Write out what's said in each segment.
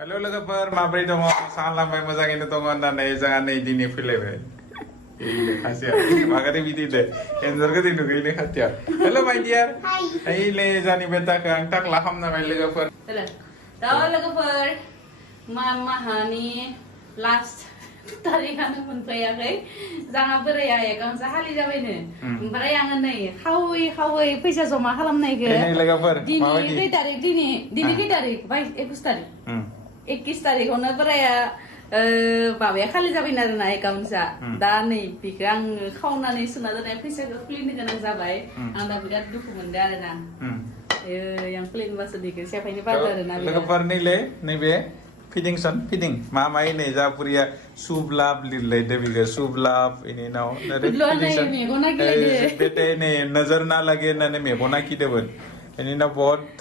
Halo logoper, maafin dong, salam sampai masangin tongon dan jangan ini film. Ini hasil. Makanya video deh. Enzor ke tindu ini hasil. Hello my dear. Hi. Ini jani beta kang tak laham nama logoper. Hello. Tahu logoper, mama hani last tarikan pun payah kai. Jangan beraya ya, kang sehari jawab ini. Beraya ngenai. Hawi, pesa sama halam naik ke. Ini logoper. Dini kita tarik, baik, 21 tarik. 21 tarik, orang beraya. Bawa kali jadi nara account sa, dah ni pikirang Khaona ni sunat ada pisa clean ni kena sabai, anda biar dokumen dah ada. Yang clean bahasa dikit siapa ini pada ada. Logoper ni le, ni be. Feeding. Mama ini Japuria sublab lilai deviga sublab ini now. Bete ini nazar na lagi na ne me bona ki devan. Ini na बहुत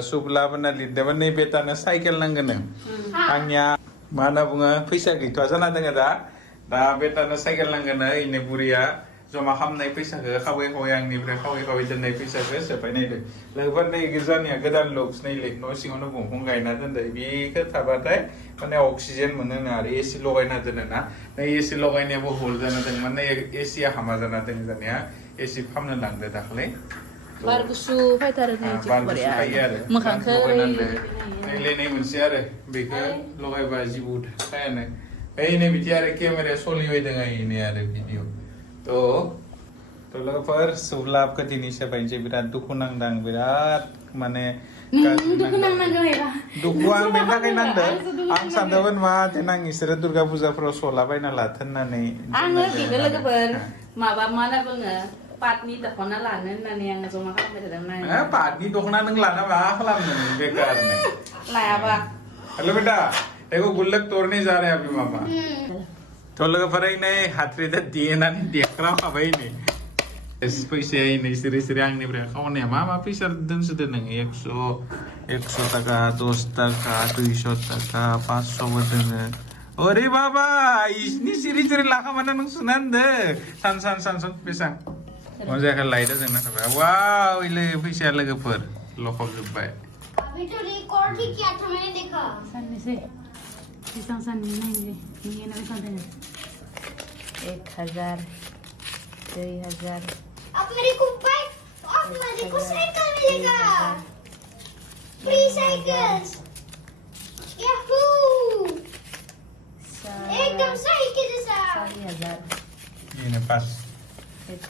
sublab na lid devan ne beta na cycle nangane. Hanya mana bunga Fwisa gitu aja na dengar dah beta na cycle nangane ini buria. Joma ham naik Fwisa ke kawai yang ni ber kawai dan naik Fwisa ke siapa ni deh. Lepas naik gezan ya gedan looks naik lek no sih ono bung gai na dan dari ke tabatai mana oksigen mana nari AC logai na dan na AC logai ni abu hold dan mana AC ya hama dan dan ya AC ham na lang deh takle. Bargusu fighter ni cukup ya. Makan kau. Ini ni mesti ada. Bika logai baji bud. Kayak ni bicara kamera soli dengan ini ada video. तो लोगोफोर सुबलाब के दिन से बंजे बिराद दुखु नांदां बिराद माने दुखु नांनांगौ हेबा दुखु आं बेना कay नांदो आं सानदोंमोन मा देनां इसोरो दुर्गा फुजाफोराव सला बायना लाथोननानै आङो बिबो लोगोफोर माबा मा होनना बुङो पाटनि दख'ना लानो होननानै आङो जमा खालामबाय थादोंमोन पाटनि दख'ना नों लाना मा खालामनो बेकारनो लायाबा हेलो बेटा देखो गुल्लक तोड़ने जा रहे हैं अभी मामा तो लोगोफोर ini hatri दा दिए नानै देखराव खाबाय ini फैसा ini सिरि आंनिफ्राय खावनाया मा फैसा दोनसोदो नों 100 टाका 10 टाका 200 टाका 500 बो दोङो अरे बाबा इसनि सिरि लाखा माने नों सुनानदो सान बेसां मजाखा लायदा जोंना थाबाय वाव इले फैसाया लोगोफोर लखब जोबबाय अभी तो रिकॉर्ड ही किया था मैंने देखा साननै से बेसां साननै नायनो ये ना बेसां 1000 2000 अब मेरे को बाइक अब मेरे को साइकिल मिलेगा फ्री साइकिल्स याहू एकदम सही के जैसा 4000 ini pas 1000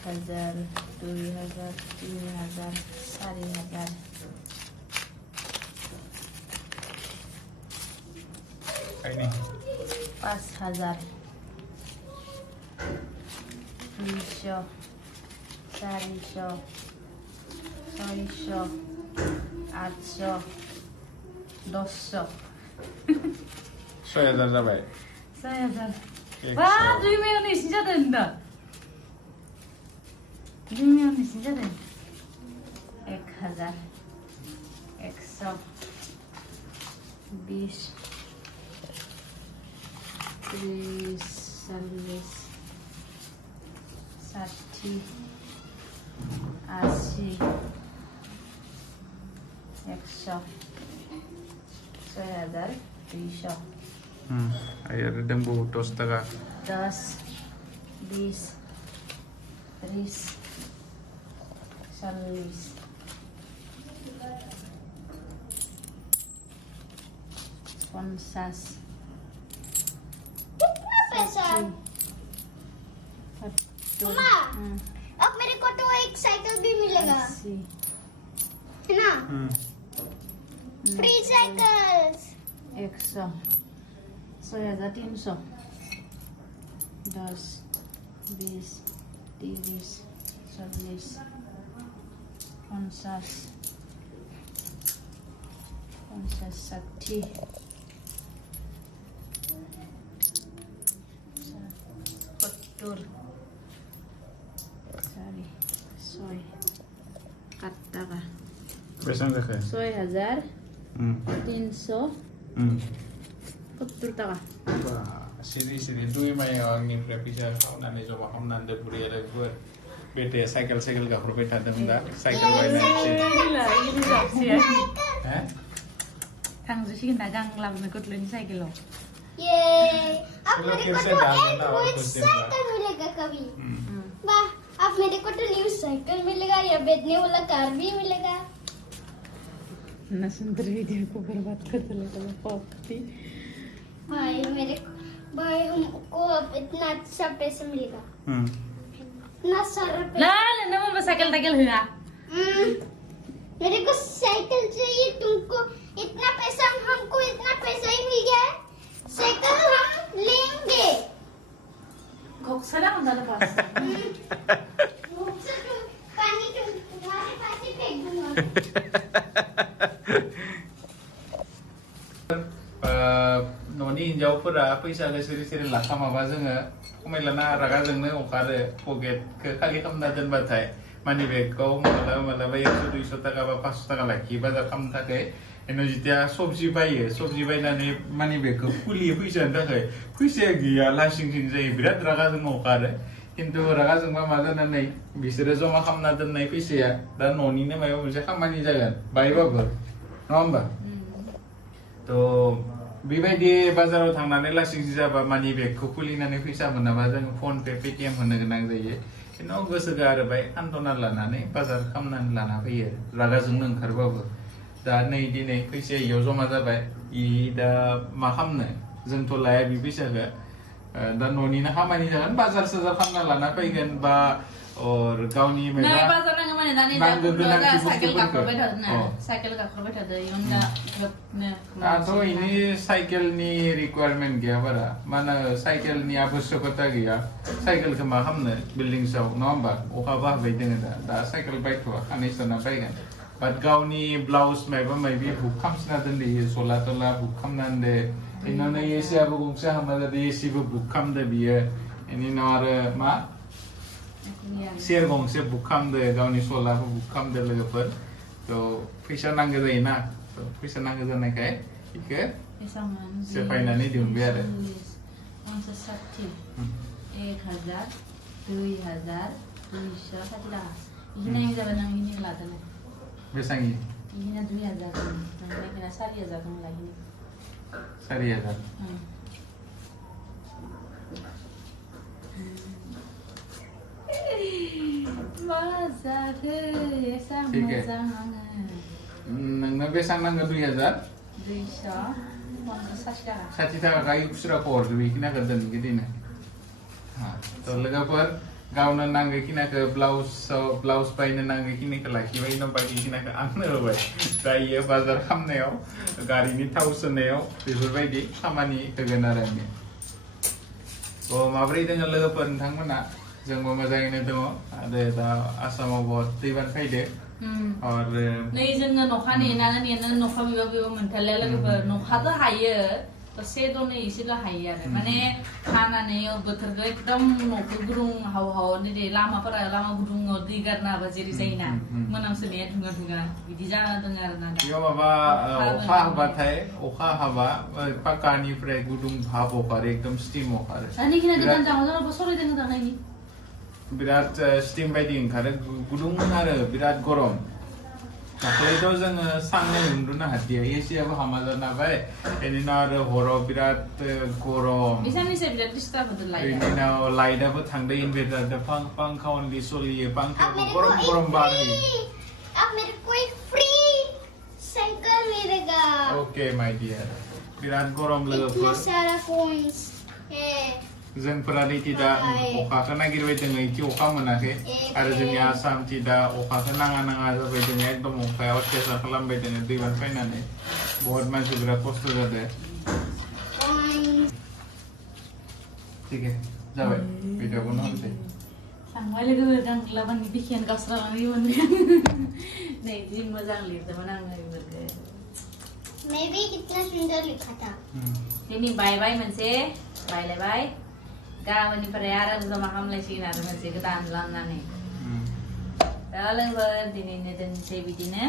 2000 3000 4000 ini 5000 300 400 600 800 200 6000 जाबाय 4000 와, 2명이 진짜 된다. 2명이 진짜 된다. 1000 100 20 30 40 60 80 100 1000 200 air dembu 10 टाका 10 20 30 40 50 कितना पैसा मम्मा अब मेरे को तो एक साइकिल भी मिलेगा है ना free cycles 100 6300 10 20 30 40 50 60 70 Sorry, soy. Kataga. बेसां जाखो 6000 300 70 टाका सिरि दुइ मायाव आंनिफ्राय फैसा खावनानै जमा खालामनानै बुरै आरो बेटे साइकेल गाखोबाय थादों दा साइकेल बायनाय थांजोबसिगोन दा गां लाबोनो गदलनि साइकेलाव ये अब चलो मेरे फिर को से तो डालना एक और रोज कुछ दिन साइकिल मिलेगा कभी वाह अब मेरे को तो न्यू साइकिल मिलेगा या बैठने वाला कार भी मिलेगा ना सुंदर वीडियो को बर्बाद कर दिया पॉपी भाई भाई हमको अब इतना अच्छा पैसा मिलेगा इतना सारा ला ना मम्मा साइकिल टाइकिल हुआ मेरे को साइकिल चाहिए तुमको इतना पैसा हमको इतना पैसा ही मिल गया है साइकिल हम लेंगे घोकसला होता था पास मुझसे तुम पानी तुम्हारे पास ही फेंक दूंगा न'नि हिन्जावफोरा फैसा सिरि सिरि लाखामाबा जोङो खमायलाना रागा जोंनो ओंखारो पकेटखौ खालि खालामना दोनबाथाय मानि बेगखौ मालाबा 100-200 थाखा बा 500 थाखा लाखियो बाजार खालामनो थाखाय एनो जितिया सबजि बायो सबजि बायनानै मानि बेगखौ खुलियो फैसानि थाखाय फैसाया गैया लासिं सिं जायो बिराद रागा जोंनो ओंखारो खिन्थु रागा जोंबा मा जानानै बिसोरो जमा खालामना दोननाय फैसाया दा न'निनो माबा मोनसे खामानि जागोन बायबाबो नङा होमबा तो बेबायदि बाजाराव थांनानै लासिं सिं जाबा मानि बेगखौ खुलिनानै फैसा मोनाबा जों फन पे पेटिएम होनो गोनां जायो खिन्थु गोसो गारोबाय खान्थ'ना लानानै बाजार खालामनानै लाना फैयो रागा जोंनो ओंखारबाबो दा नै दिनै फैसाया इयाव जमा जाबाय दा मा खालामनो जोंथ' लाया बे फैसाखौ दा न'निनो खामानि जागोन बाजार साजार खालामना लाना फैगोन बा गावनि बाजार नाङो माने दानि साइकेल गाखोबाय थादों साइकेल गाखोबाय थादों इयुन दा दाथ' इनि साइकेलनि रिक्वायरमेन्ट गैया बारा मा होनो साइकेलनि आबश्यकता गैया साइकेलखौ मा खालामनो बिल्डिंसआव नङा होमबा अखाबो हाबाय दोङो दा साइकेल बायथ'वा खानैसोना बायगोन बाट गावनि ब्लाउस मायबा मायबि बुक खालामसिना दोनदो सला तला बुक खालामना दोनदो इनि उनाव एसियाबो गंसे हामा जादों एसिबो बुक खालामदो बियो इनि उनाव आरो मा शेर गंसे बुक खालामदो गावनि सलाबो बुक खालामदो लोगोफोर तो फैसा नांगौ जायोना फैसा नांगौ जानायखाय बेखौ सेफायनानै दिहुनबाय आरो 160 1000 2000 260 थाखा इखिना जाबाय नों इनि लादों बेसांनि इखिना 2000 दं नोंना 4000 दं लागिनि 4000 नोंनो बेसां नांगौ 2000 60 थाखा गाय खुस्राखौ हरदो बेखिनिखौ दोनगो दिनै तो लोगोफोर गावनो नांगौ खिनिखौ ब्लाउस बायनो नांगौ खिनिखौ लाखिबाय उनाव बायदिखिनिखौ आंनो होबाय दायो बाजार खालामनायाव गारिनि थाव सोनायाव बेफोरबायदि खामानि होगोन आरो माब्रै दोङो लोगोफोर नोंथांमोना जोंबो मोजाङैनो दङ आरो दा आसामाव बहुत दैबान फैदो नै जोङो नखा नेनानै नखा बेबो मोनथारलाया लोगोफोर नखाथ' हायो से दनै एसेल' हायो आरो माने हानानै बोथोरखौ एकदम न'खौ गुदुं हाव लामाफोरा लामा गुदुङाव दै गारना होबा जेरै जायोना मोनामसोनाया दुङा बिदि जादों आरो ना बेयाव माबा अखा हाबा पाक्कानिफ्राय गुदुं भाब ओंखारो एकदम स्टिम ओंखारो बिराद स्टिम बायदि ओंखारो गुदुं आरो बिराद गरम दाख्लैथ' जोङो साननै उन्दुनो हादिया एसियाबो हामा जाना बाय बेनि उनाव आरो हराव बिराद गरम बेनि उनाव लाइटआबो थांदो इनभार्टारजों पंखा अनलि सोलियो पंखायाबो गरम बार ओके माय डियर बिराद गरम लोगोफोर जोंफोरा नैथि दा अखाखौ नागिरबाय दोङो इथि अखा मोनाखै आरो जोंनि आसामथि दा अखाखौ नाङा जाबाय दोङो एकदम अखाया अत्याचार खालामबाय दोङो दैबान फैनानै बहुत मानसि बिराद खस्थ' जादों ठीक है जाबाय भिडिअखौ होनसै थांबाय लोगो गांलाबानि बिखियान गावस्रालाङैमोन नै जि मोजां लिरदोंमोन आङो बेफोरखौ मैं भी कितना सुंदर लिखा था दिनै बायबाय मोनसे बायलायबाय गाबोननिफ्राय आरो जमा खालामलायसिगोन आरो मोनसे गोदान लांनानै दा लोगोफोर दिनैनो दोनसै बिदिनो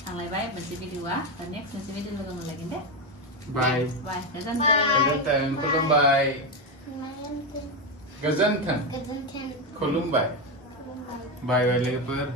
थांलायबाय मोनसे भिडिअआ दा नेक्स्ट मोनसे भिडिअ लोगो मोनलायगोन दे बाय गोजोन्थों खुलुमबाय गोजोन्थों खुलुमबाय बाय लोगोफोर